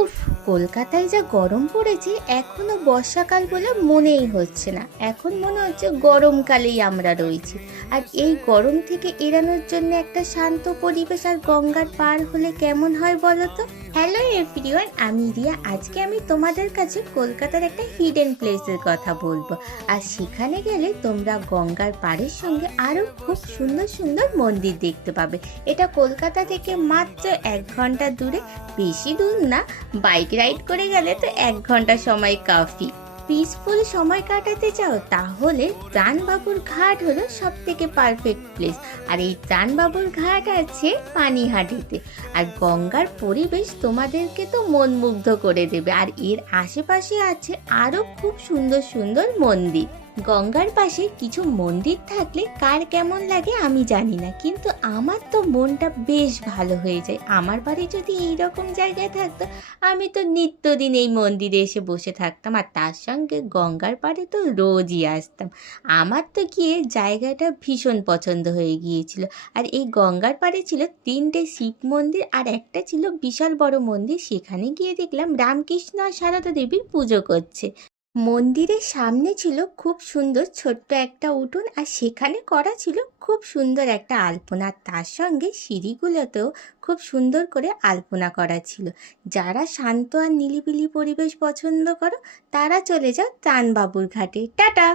উফ, কলকাতায় যা গরম পড়েছে এখনো বর্ষাকাল বলে মনেই হচ্ছে না। এখন মনে হচ্ছে গরমকালেই আমরা রয়েছি। আর এই গরম থেকে এড়ানোর জন্য একটা শান্ত পরিবেশ আর গঙ্গার পার হলে কেমন হয় বলো তো? হ্যালো এভরিওয়ান, আমি রিয়া। আজকে আমি তোমাদের কাছে কলকাতার একটা হিডেন প্লেসের কথা বলবো। আর সেখানে গেলে তোমরা গঙ্গার পাড়ের সঙ্গে আরো খুব সুন্দর সুন্দর মন্দির দেখতে পাবে। এটা কলকাতা থেকে মাত্র 1 ঘন্টা দূরে। বেশি দূর না, বাইক রাইড করে গেলে তো 1 ঘন্টা সময় কাফি। পিসফুল সময় কাটাতে চাও তাহলে ত্রাণবাবুর ঘাট হলো সব থেকে পারফেক্ট প্লেস। আর এই ত্রাণবাবুর ঘাট আছে পানিহাটিতে। আর গঙ্গার পরিবেশ তোমাদেরকে তো মনমুগ্ধ করে দেবে। আর এর আশেপাশে আছে আরো খুব সুন্দর সুন্দর মন্দির। গঙ্গার পাশে কিছু মন্দির থাকলে কার কেমন লাগে আমি জানি না, কিন্তু আমার তো মনটা বেশ ভালো হয়ে যায়। আমার বাড়ি যদি এইরকম জায়গায় থাকতো, আমি তো নিত্যদিন এই মন্দিরে এসে বসে থাকতাম, আর তার সঙ্গে গঙ্গার পাড়ে তো রোজই আসতাম। আমার তো গিয়ে জায়গাটা ভীষণ পছন্দ হয়ে গিয়েছিল। আর এই গঙ্গার পাড়ে ছিল 3টে শিব মন্দির আর একটা ছিল বিশাল বড় মন্দির। সেখানে গিয়ে দেখলাম রামকৃষ্ণ আর সারদা দেবীর পুজো করছে। মন্দিরের সামনে ছিল খুব সুন্দর ছোট্ট একটা উঠোন, আর সেখানে করা ছিল খুব সুন্দর একটা আলপনা। আর তার সঙ্গে সিঁড়িগুলোতেও খুব সুন্দর করে আলপনা করা ছিল। যারা শান্ত আর নিরিবিলি পরিবেশ পছন্দ করো তারা চলে যাও ত্রাণবাবুর ঘাটে। টাটা।